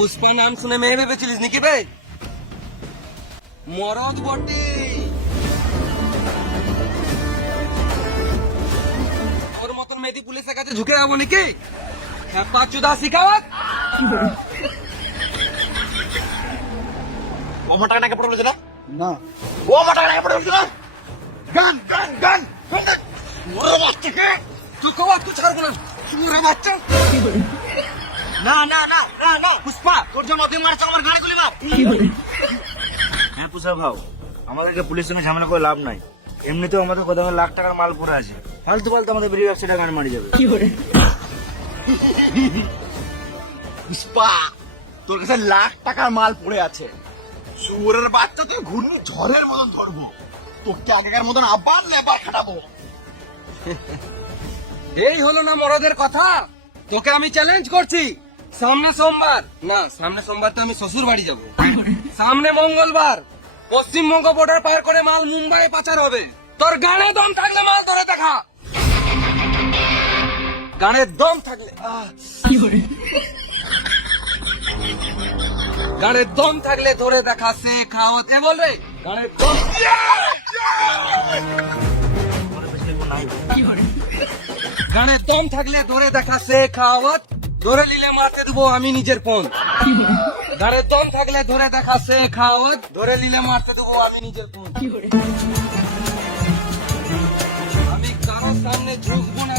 পুষ্পা নাম শুনে মেয়ে ভেবেছিলিস নাকি বে? মরদ বটে। তোর মতন মেয়েটি পুলিশের কাছে ঝুঁকে যাবো নাকি? হ্যাঁ চুদা শিখাওয়াত। ও মোটা টাকা পড়ে বলছে না? না ও মোটা টাকা পড়ে বলছে না? গান গান গান ওরে বাচ্চাকে তুই কবা তুই ছাড়বো না। শুনে বাচ্চা। না না না না না পুষ্পা তোর জন্য অতি মারছ আমার গাড়ি গুলি মার। হ্যাঁ পুষা ভাও আমাদেরকে পুলিশের সঙ্গে ঝামেলা করে লাভ নাই। এমনিতেও আমাদের কোথাও লাখ টাকার মাল পড়ে আছে, ফালতু ফালতু আমাদের বেরিয়ে ব্যবসাটা গান মারি যাবে। পুষ্পা তোর কাছে লাখ টাকার মাল পড়ে আছে, শুয়োরের বাচ্চা তুই ঘূর্ণি ঝড়ের মতন ধরবো, তোকে আগেকার মতন আবার লেবার খাটাবো। এই হলো না মরদের কথা। তোকে আমি চ্যালেঞ্জ করছি, সামনে সোমবার না, সামনে সোমবার তো আমি শ্বশুর বাড়ি যাবো, সামনে মঙ্গলবার পশ্চিমবঙ্গ বর্ডার পার করে মাল মুম্বাই পাচার হবে। তোর গানে দম থাকলে মাল ধরে দেখা, গানের দম থাকলে গানের দম থাকলে ধরে দেখা সে খাওয়াতে বলবে গানের দম। গানের দম থাকলে ধরে দেখা সে খাওয়াত, ধরে নিলে মারতে দেবো আমি নিজের ফোন। গানের দম থাকলে ধরে দেখা সে খাওয়াত, ধরে নিলে মারতে দেবো আমি নিজের ফোন। আমি কারোর সামনে ঝুঁকবো না।